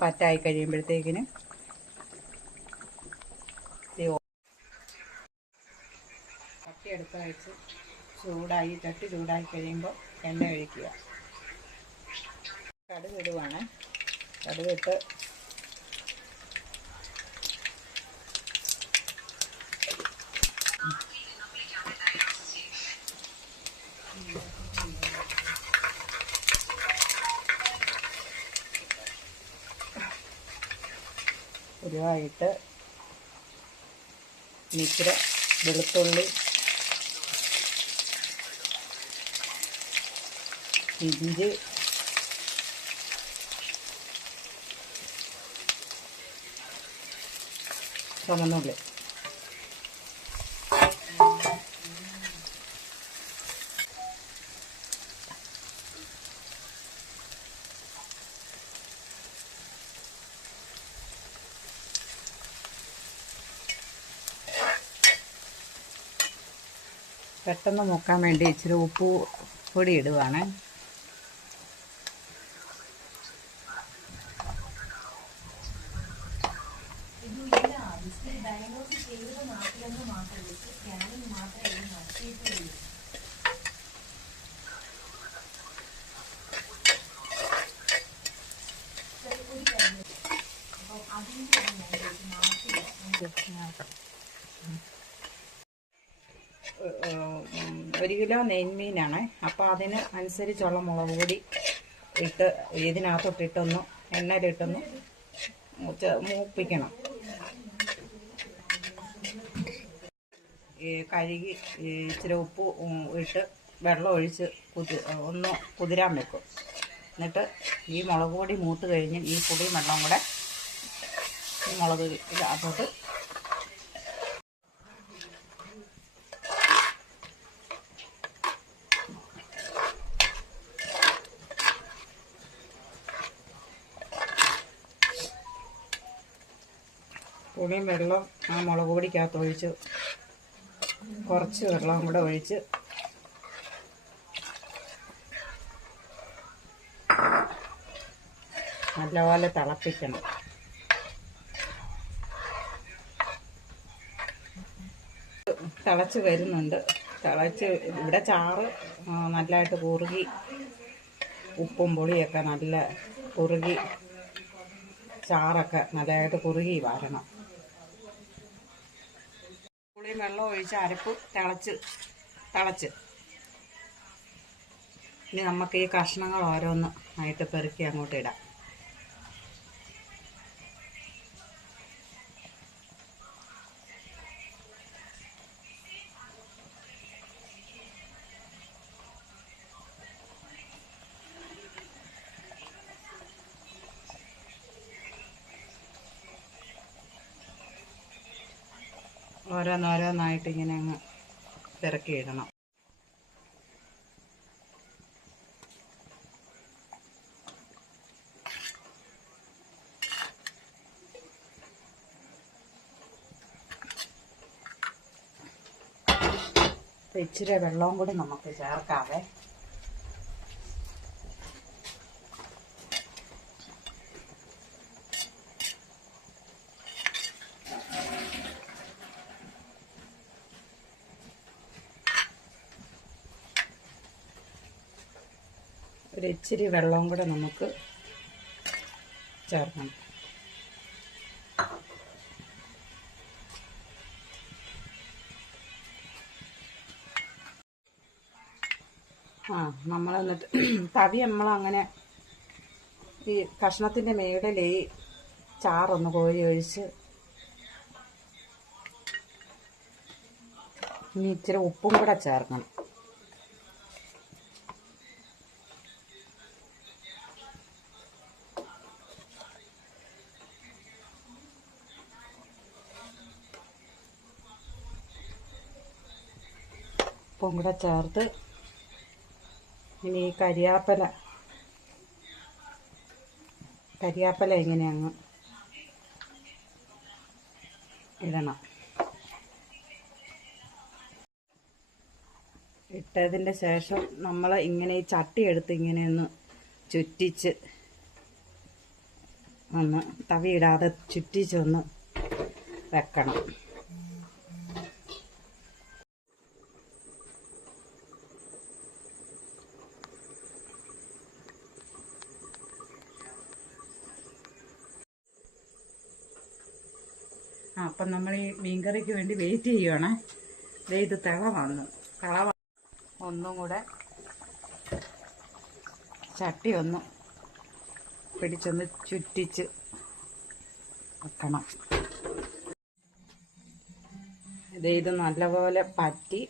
പറ്റായി കഴിയുമ്പോഴത്തേക്കിന് ചട്ടി എടുത്ത് വെച്ച് ചൂടായി ചട്ടി ചൂടായി കഴിയുമ്പോൾ എണ്ണ ഒഴിക്കുക. കടുക് ഇടുവാണ്. കടുകിട്ട് ഉരുവായിട്ട് ഇച്ചിരി വെളുത്തുള്ളി ഇഞ്ചി ചുമന്നുള്ളി. പെട്ടെന്ന് മുക്കാൻ വേണ്ടി ഇച്ചിരി ഉപ്പ് പൊടി ഇടുവാണ്. ഉം, ഒരു കിലോ നെയ്മീനാണ്. അപ്പോൾ അതിന് അനുസരിച്ചുള്ള മുളക് പൊടി ഇട്ട് ഇതിനകത്തോട്ടിട്ടൊന്ന് എണ്ണയിലിട്ടൊന്ന് മൂപ്പിക്കണം. കഴുകി ഇച്ചിരി ഉപ്പ് ഇട്ട് വെള്ളം ഒഴിച്ച് കുതി ഒന്ന് കുതിരാൻ വെക്കും. എന്നിട്ട് ഈ മുളക് പൊടി മൂത്ത് കഴിഞ്ഞ് ഈ പൊടിയും വെള്ളം കൂടെ മുളക് ഇതിനകത്തോട്ട് പൊടിയും വെള്ളം ആ മുളക് പൊടിക്കകത്ത് ഒഴിച്ച് കുറച്ച് വെള്ളം കൂടെ ഒഴിച്ച് നല്ലപോലെ തിളപ്പിക്കണം. തിളച്ച് വരുന്നുണ്ട്. തിളച്ച് ഇവിടെ ചാറ് നല്ലതായിട്ട് കുറുകി ഉപ്പും പുളിയൊക്കെ നല്ല കുറുകി ചാറൊക്കെ നല്ലതായിട്ട് കുറുകി വരണം. പുളിയും വെള്ളം ഒഴിച്ച് അരപ്പ് തിളച്ച് തിളച്ച്. ഇനി നമുക്ക് ഈ കഷ്ണങ്ങൾ ഓരോന്ന് ആയിട്ട് പെറുക്കി അങ്ങോട്ട് ഇടാം. ഓരോന്നോരോന്നായിട്ട് ഇങ്ങനെ അങ്ങ് തിരക്കി ഇടണം ഇച്ചിരി വെള്ളവും കൂടി നമുക്ക് ചേർക്കാവേ. ഇച്ചിരി വെള്ളവും കൂടെ നമുക്ക് ചേർക്കണം. ആ നമ്മൾ എന്നിട്ട് തവി നമ്മളങ്ങനെ ഈ കഷ്ണത്തിന്റെ മേടലേ ചാറൊന്ന് കോരി ഒഴിച്ച് ഇനി ഇച്ചിരി ഉപ്പും കൂടെ ചേർക്കണം. ഉപ്പും കൂടെ ചേർത്ത് ഇനി ഈ കരിയാപ്പല. കരിയാപ്പല ഇങ്ങനെ അങ്ങ് ഇടണം. ഇട്ടതിന്റെ ശേഷം നമ്മൾ ഇങ്ങനെ ഈ ചട്ടി എടുത്ത് ഇങ്ങനെ ഒന്ന് ചുറ്റിച്ച് ഒന്ന് തവിയിടാതെ ചുറ്റിച്ചൊന്ന് വെക്കണം. ആ അപ്പം നമ്മൾ ഈ മീൻകറിക്ക് വേണ്ടി വെയിറ്റ് ചെയ്യണേ ദേ ഇത് തിള വന്നു. തിള ഒന്നും കൂടെ ചട്ടി ഒന്ന് പിടിച്ചൊന്ന് ചുറ്റിച്ച് വെക്കണം. ദേ ഇത് നല്ലപോലെ പറ്റി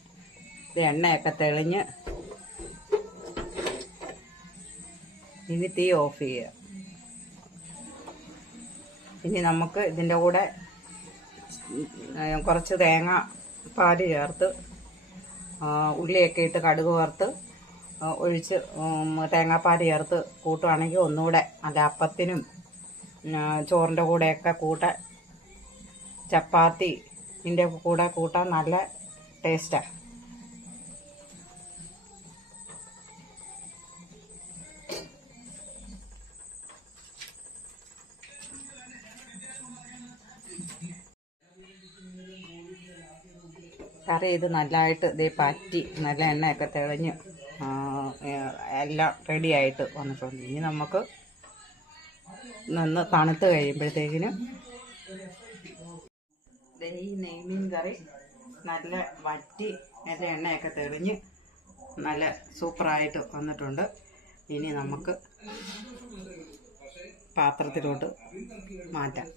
ഇത് എണ്ണയൊക്കെ തെളിഞ്ഞ്. ഇനി തീ ഓഫ് ചെയ്യുക ഇനി നമുക്ക് ഇതിന്റെ കൂടെ കുറച്ച് തേങ്ങ പാൽ ചേർത്ത് ഉള്ളിയൊക്കെ ഇട്ട് കടുക് വറുത്ത് ഒഴിച്ച് തേങ്ങാപ്പാൽ ചേർത്ത് കൂട്ടുവാണെങ്കിൽ ഒന്നുകൂടെ നല്ല അപ്പത്തിനും ചോറിന്റെ കൂടെയൊക്കെ കൂട്ട ചപ്പാത്തി ഇതിന്റെ കൂടെ കൂട്ടാൻ നല്ല ടേസ്റ്റാണ് കറി ഇത് നല്ലതായിട്ട് ഇതേ പറ്റി. നല്ല എണ്ണയൊക്കെ തെളിഞ്ഞ് എല്ലാം റെഡി ആയിട്ട് വന്നിട്ടുണ്ട്. ഇനി നമുക്ക് നിന്ന് തണുത്ത് കഴിയുമ്പോഴത്തേക്കിനും ഈ നെയ്മീൻ കറി നല്ല വറ്റി നല്ല എണ്ണയൊക്കെ തെളിഞ്ഞ് നല്ല സൂപ്പറായിട്ട് വന്നിട്ടുണ്ട്. ഇനി നമുക്ക് പാത്രത്തിലോട്ട് മാറ്റാം.